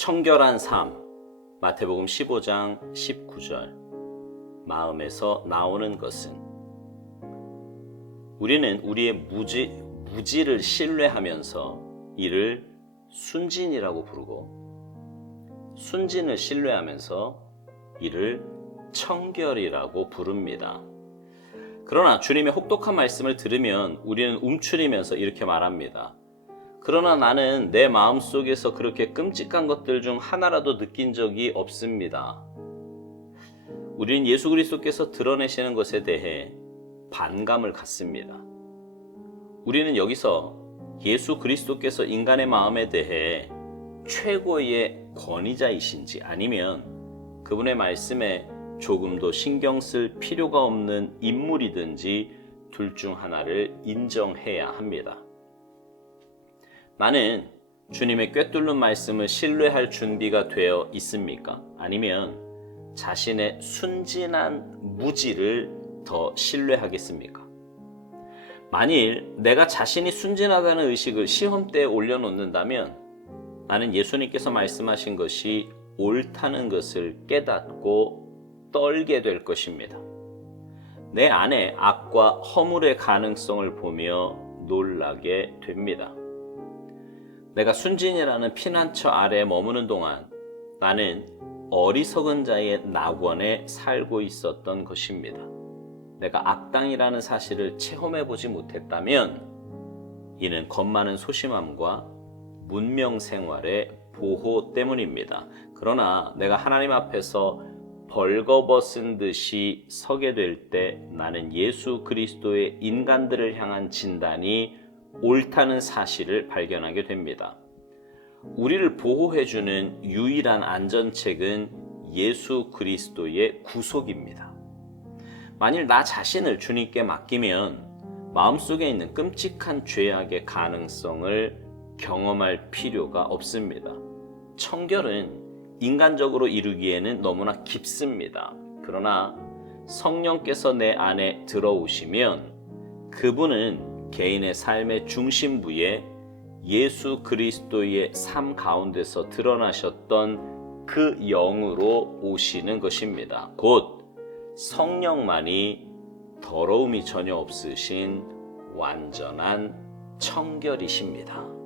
청결한 삶, 마태복음 15장 19절. 마음에서 나오는 것은, 우리는 우리의 무지를 신뢰하면서 이를 순진이라고 부르고, 순진을 신뢰하면서 이를 청결이라고 부릅니다. 그러나 주님의 혹독한 말씀을 들으면 우리는 움츠리면서 이렇게 말합니다. 그러나 나는 내 마음속에서 그렇게 끔찍한 것들 중 하나라도 느낀 적이 없습니다. 우리는 예수 그리스도께서 드러내시는 것에 대해 반감을 갖습니다. 우리는 여기서 예수 그리스도께서 인간의 마음에 대해 최고의 권위자이신지, 아니면 그분의 말씀에 조금도 신경 쓸 필요가 없는 인물이든지 둘 중 하나를 인정해야 합니다. 나는 주님의 꿰뚫는 말씀을 신뢰할 준비가 되어 있습니까? 아니면 자신의 순진한 무지를 더 신뢰하겠습니까? 만일 내가 자신이 순진하다는 의식을 시험대에 올려놓는다면 나는 예수님께서 말씀하신 것이 옳다는 것을 깨닫고 떨게 될 것입니다. 내 안에 악과 허물의 가능성을 보며 놀라게 됩니다. 내가 순진이라는 피난처 아래에 머무는 동안 나는 어리석은 자의 낙원에 살고 있었던 것입니다. 내가 악당이라는 사실을 체험해보지 못했다면 이는 겁 많은 소심함과 문명 생활의 보호 때문입니다. 그러나 내가 하나님 앞에서 벌거벗은 듯이 서게 될 때 나는 예수 그리스도의 인간들을 향한 진단이 옳다는 사실을 발견하게 됩니다. 우리를 보호해주는 유일한 안전책은 예수 그리스도의 구속입니다. 만일 나 자신을 주님께 맡기면 마음속에 있는 끔찍한 죄악의 가능성을 경험할 필요가 없습니다. 청결은 인간적으로 이루기에는 너무나 깊습니다. 그러나 성령께서 내 안에 들어오시면 그분은 개인의 삶의 중심부에 예수 그리스도의 삶 가운데서 드러나셨던 그 영으로 오시는 것입니다. 곧 성령만이 더러움이 전혀 없으신 완전한 청결이십니다.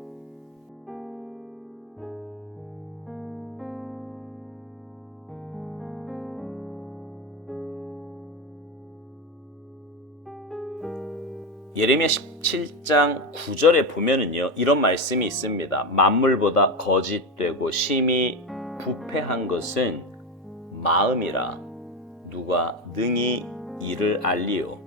예레미야 17장 9절에 보면은요, 이런 말씀이 있습니다. 만물보다 거짓되고 심히 부패한 것은 마음이라 누가 능히 이를 알리요.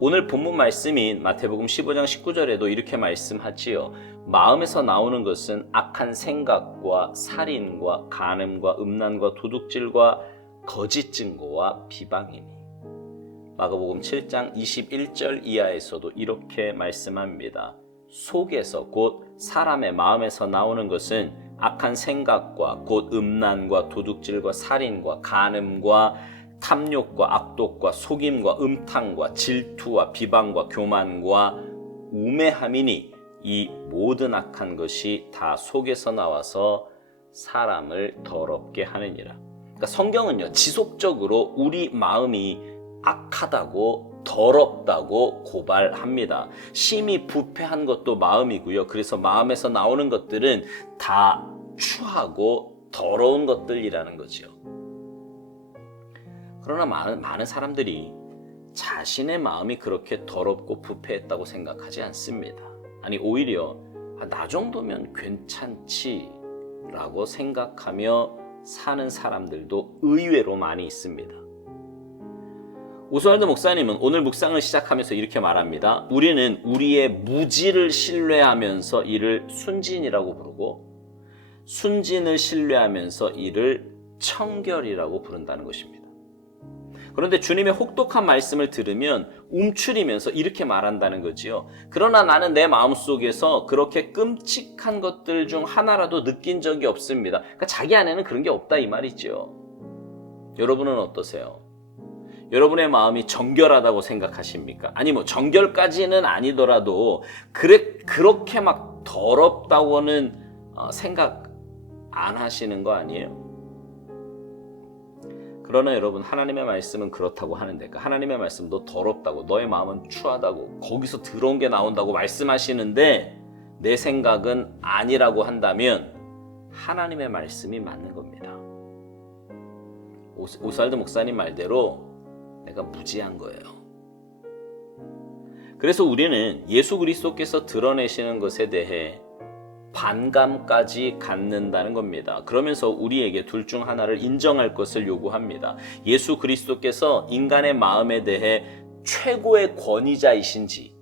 오늘 본문 말씀인 마태복음 15장 19절에도 이렇게 말씀하지요. 마음에서 나오는 것은 악한 생각과 살인과 간음과 음란과 도둑질과 거짓 증거와 비방이니. 마가복음 7장 21절 이하에서도 이렇게 말씀합니다. 속에서 곧 사람의 마음에서 나오는 것은 악한 생각과 곧 음란과 도둑질과 살인과 간음과 탐욕과 악독과 속임과 음탕과 질투와 비방과 교만과 우매함이니 이 모든 악한 것이 다 속에서 나와서 사람을 더럽게 하느니라. 그러니까 성경은요, 지속적으로 우리 마음이 악하다고 더럽다고 고발합니다. 심히 부패한 것도 마음이고요. 그래서 마음에서 나오는 것들은 다 추하고 더러운 것들이라는 거죠. 그러나 많은 사람들이 자신의 마음이 그렇게 더럽고 부패했다고 생각하지 않습니다. 아니, 오히려 나 정도면 괜찮지 라고 생각하며 사는 사람들도 의외로 많이 있습니다. 오스왈드 목사님은 오늘 묵상을 시작하면서 이렇게 말합니다. 우리는 우리의 무지를 신뢰하면서 이를 순진이라고 부르고, 순진을 신뢰하면서 이를 청결이라고 부른다는 것입니다. 그런데 주님의 혹독한 말씀을 들으면 움츠리면서 이렇게 말한다는 거지요. 그러나 나는 내 마음속에서 그렇게 끔찍한 것들 중 하나라도 느낀 적이 없습니다. 그러니까 자기 안에는 그런 게 없다 이 말이죠. 여러분은 어떠세요? 여러분의 마음이 정결하다고 생각하십니까? 아니 정결까지는 아니더라도 그렇게 막 더럽다고는 생각 안 하시는 거 아니에요? 그러나 여러분, 하나님의 말씀은 그렇다고 하는데, 하나님의 말씀 너 더럽다고, 너의 마음은 추하다고, 거기서 더러운 게 나온다고 말씀하시는데 내 생각은 아니라고 한다면 하나님의 말씀이 맞는 겁니다. 오스왈드 목사님 말대로 내가 무지한 거예요. 그래서 우리는 예수 그리스도께서 드러내시는 것에 대해 반감까지 갖는다는 겁니다. 그러면서 우리에게 둘 중 하나를 인정할 것을 요구합니다. 예수 그리스도께서 인간의 마음에 대해 최고의 권위자이신지,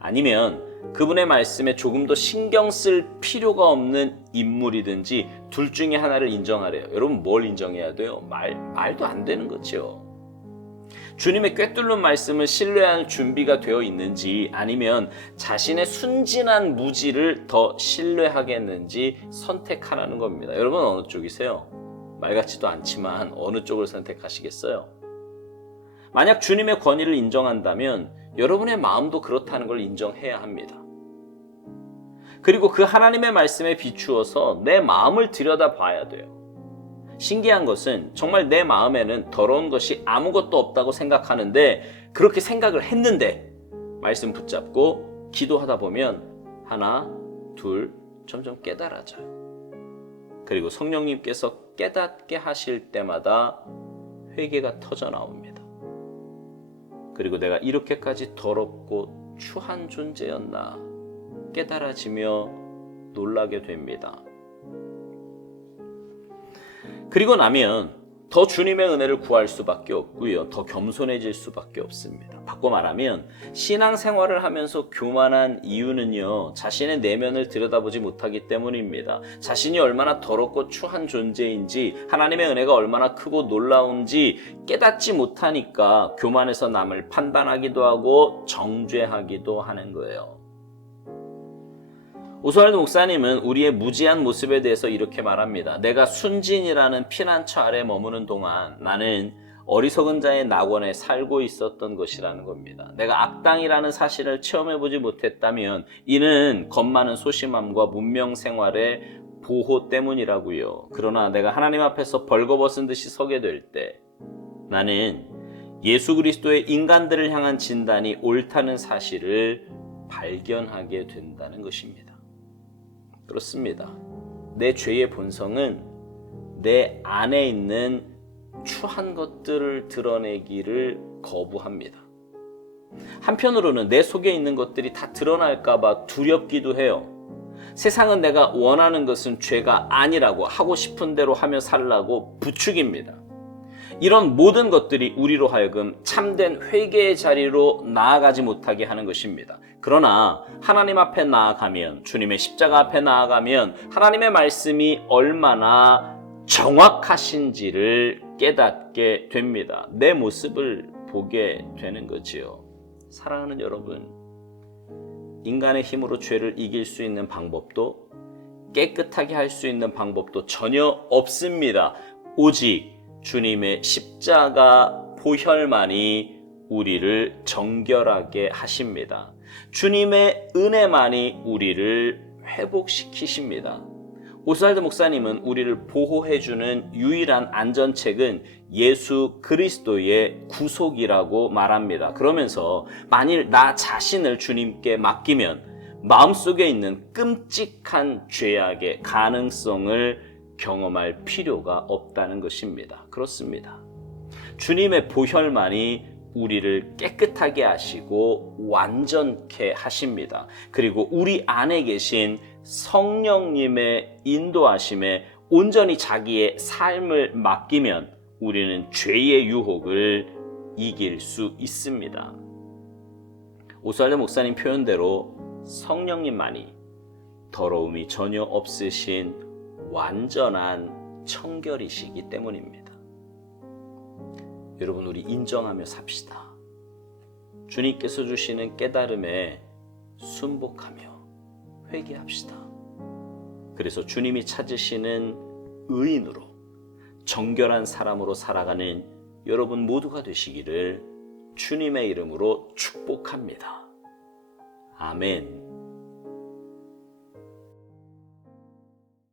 아니면 그분의 말씀에 조금 더 신경 쓸 필요가 없는 인물이든지 둘 중에 하나를 인정하래요. 여러분, 뭘 인정해야 돼요? 말도 안 되는 거죠. 주님의 꿰뚫는 말씀을 신뢰할 준비가 되어 있는지, 아니면 자신의 순진한 무지를 더 신뢰하겠는지 선택하라는 겁니다. 여러분, 어느 쪽이세요? 말 같지도 않지만 어느 쪽을 선택하시겠어요? 만약 주님의 권위를 인정한다면 여러분의 마음도 그렇다는 걸 인정해야 합니다. 그리고 그 하나님의 말씀에 비추어서 내 마음을 들여다봐야 돼요. 신기한 것은 정말 내 마음에는 더러운 것이 아무것도 없다고 생각하는데, 그렇게 생각을 했는데 말씀 붙잡고 기도하다 보면 하나, 둘, 점점 깨달아져요. 그리고 성령님께서 깨닫게 하실 때마다 회개가 터져 나옵니다. 그리고 내가 이렇게까지 더럽고 추한 존재였나 깨달아지며 놀라게 됩니다. 그리고 나면 더 주님의 은혜를 구할 수밖에 없고요. 더 겸손해질 수밖에 없습니다. 바꿔 말하면 신앙생활을 하면서 교만한 이유는요, 자신의 내면을 들여다보지 못하기 때문입니다. 자신이 얼마나 더럽고 추한 존재인지, 하나님의 은혜가 얼마나 크고 놀라운지 깨닫지 못하니까 교만해서 남을 판단하기도 하고 정죄하기도 하는 거예요. 오스왈드 목사님은 우리의 무지한 모습에 대해서 이렇게 말합니다. 내가 순진이라는 피난처 아래 머무는 동안 나는 어리석은 자의 낙원에 살고 있었던 것이라는 겁니다. 내가 악당이라는 사실을 체험해보지 못했다면 이는 겁 많은 소심함과 문명 생활의 보호 때문이라고요. 그러나 내가 하나님 앞에서 벌거벗은 듯이 서게 될 때 나는 예수 그리스도의 인간들을 향한 진단이 옳다는 사실을 발견하게 된다는 것입니다. 그렇습니다. 내 죄의 본성은 내 안에 있는 추한 것들을 드러내기를 거부합니다. 한편으로는 내 속에 있는 것들이 다 드러날까 봐 두렵기도 해요. 세상은 내가 원하는 것은 죄가 아니라고, 하고 싶은 대로 하며 살라고 부추깁니다. 이런 모든 것들이 우리로 하여금 참된 회개의 자리로 나아가지 못하게 하는 것입니다. 그러나 하나님 앞에 나아가면, 주님의 십자가 앞에 나아가면 하나님의 말씀이 얼마나 정확하신지를 깨닫게 됩니다. 내 모습을 보게 되는 거지요. 사랑하는 여러분, 인간의 힘으로 죄를 이길 수 있는 방법도, 깨끗하게 할 수 있는 방법도 전혀 없습니다. 오직 주님의 십자가 보혈만이 우리를 정결하게 하십니다. 주님의 은혜만이 우리를 회복시키십니다. 오스왈드 목사님은 우리를 보호해주는 유일한 안전책은 예수 그리스도의 구속이라고 말합니다. 그러면서 만일 나 자신을 주님께 맡기면 마음속에 있는 끔찍한 죄악의 가능성을 경험할 필요가 없다는 것입니다. 그렇습니다. 주님의 보혈만이 우리를 깨끗하게 하시고 완전케 하십니다. 그리고 우리 안에 계신 성령님의 인도하심에 온전히 자기의 삶을 맡기면 우리는 죄의 유혹을 이길 수 있습니다. 오스왈드 목사님 표현대로 성령님만이 더러움이 전혀 없으신 완전한 청결이시기 때문입니다. 여러분, 우리 인정하며 삽시다. 주님께서 주시는 깨달음에 순복하며 회개합시다. 그래서 주님이 찾으시는 의인으로, 정결한 사람으로 살아가는 여러분 모두가 되시기를 주님의 이름으로 축복합니다. 아멘.